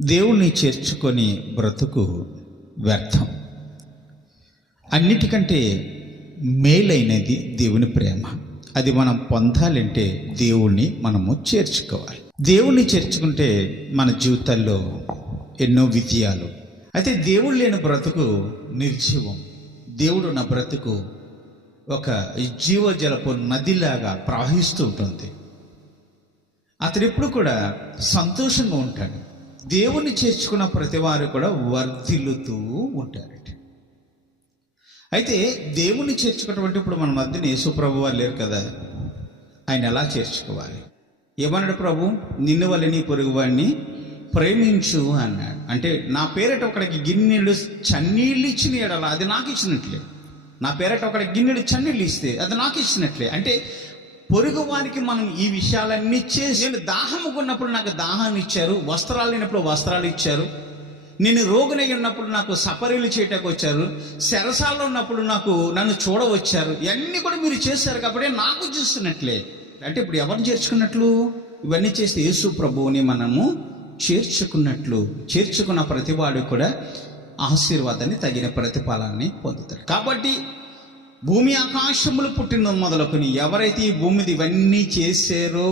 దేవుణ్ణి చేర్చుకొని బ్రతుకు వ్యర్థం. అన్నిటికంటే మేలైనది దేవుని ప్రేమ. అది మనం పొందాలంటే దేవుణ్ణి మనము చేర్చుకోవాలి. దేవుణ్ణి చేర్చుకుంటే మన జీవితాల్లో ఎన్నో విజయాలు. అయితే దేవుడు లేని బ్రతుకు నిర్జీవం. దేవుడు నా బ్రతుకు ఒక జీవజలపు నదిలాగా ప్రవహిస్తూ ఉంటుంది. అతడు ఎప్పుడు కూడా సంతోషంగా ఉంటాడు. దేవుణ్ణి చేర్చుకున్న ప్రతివారు కూడా వర్ధిల్లుతూ ఉంటారట. అయితే దేవుణ్ణి చేర్చుకున్నటువంటి ఇప్పుడు మన మధ్యన యేసుప్రభు వారు లేరు కదా. ఆయన ఎలా చేర్చుకోవాలి? ఏమన్నాడు ప్రభు? నిన్ను వల్లని పొరుగువాడిని ప్రేమించు అన్నాడు. అంటే నా పేరట ఒకడికి గిన్నెడు చన్నీళ్ళు ఇచ్చిన ఎడల అది నాకు ఇచ్చినట్లే. నా పేరట ఒకడికి గిన్నెడు చన్నీళ్ళు ఇస్తే అది నాకు ఇచ్చినట్లే. అంటే పొరుగు వారికి మనం ఈ విషయాలన్నీ చేసి నేను దాహము కొన్నప్పుడు నాకు దాహాన్ని ఇచ్చారు వస్త్రాలు లేనప్పుడు వస్త్రాలు ఇచ్చారు. నేను రోగునై ఉన్నప్పుడు నాకు సపరీలు చేయటకు వచ్చారు. సెరసాల్లో ఉన్నప్పుడు నాకు నన్ను చూడవచ్చారు. ఇవన్నీ కూడా మీరు చేశారు కాబట్టి నాకు చూస్తున్నట్లే. అంటే ఇప్పుడు ఎవరు చేర్చుకున్నట్లు? ఇవన్నీ చేస్తే యేసు ప్రభువుని మనము చేర్చుకున్నట్లు చేర్చుకున్న ప్రతివాడు కూడా ఆశీర్వాదాన్ని తగిన ప్రతిఫలాన్ని పొందుతాడు. కాబట్టి భూమి ఆకాశములు పుట్టిన మొదలుకొని ఎవరైతే ఈ భూమిది ఇవన్నీ చేశారో